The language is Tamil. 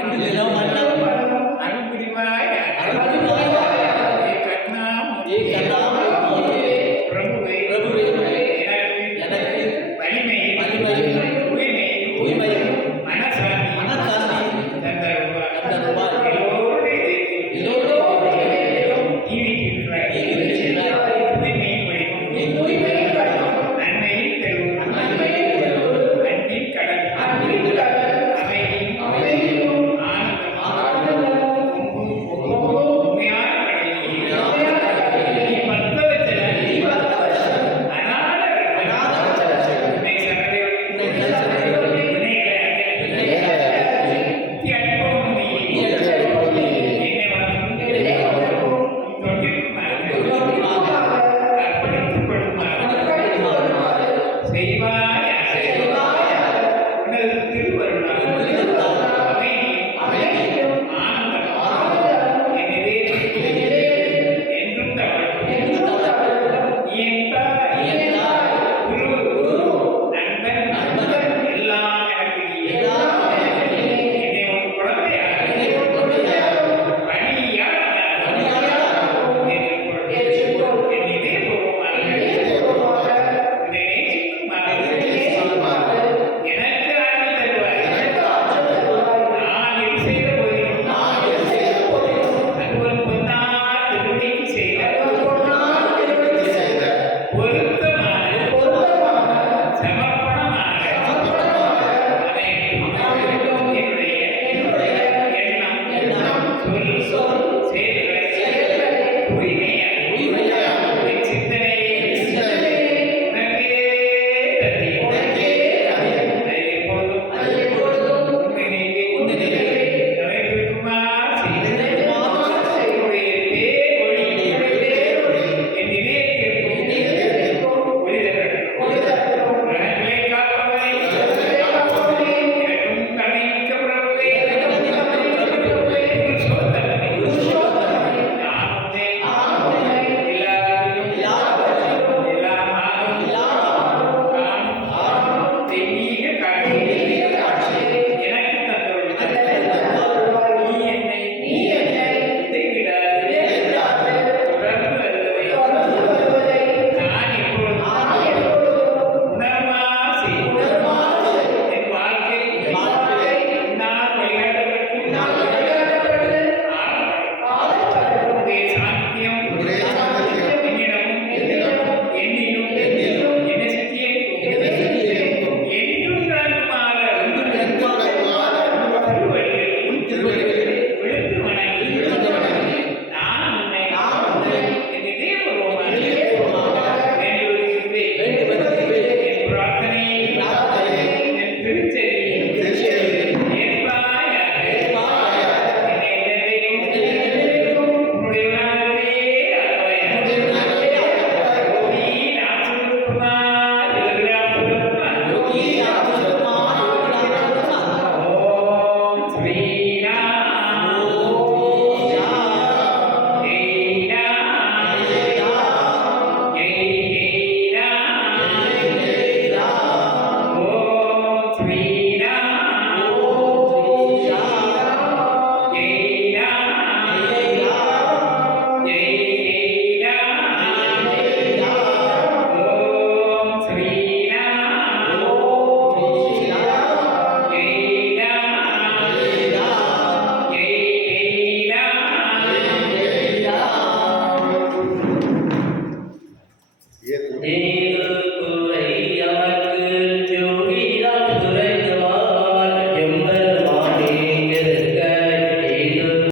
ரெண்டு நிலமட்டம் அருள்புரிவாய் ஏ கண்ணாம்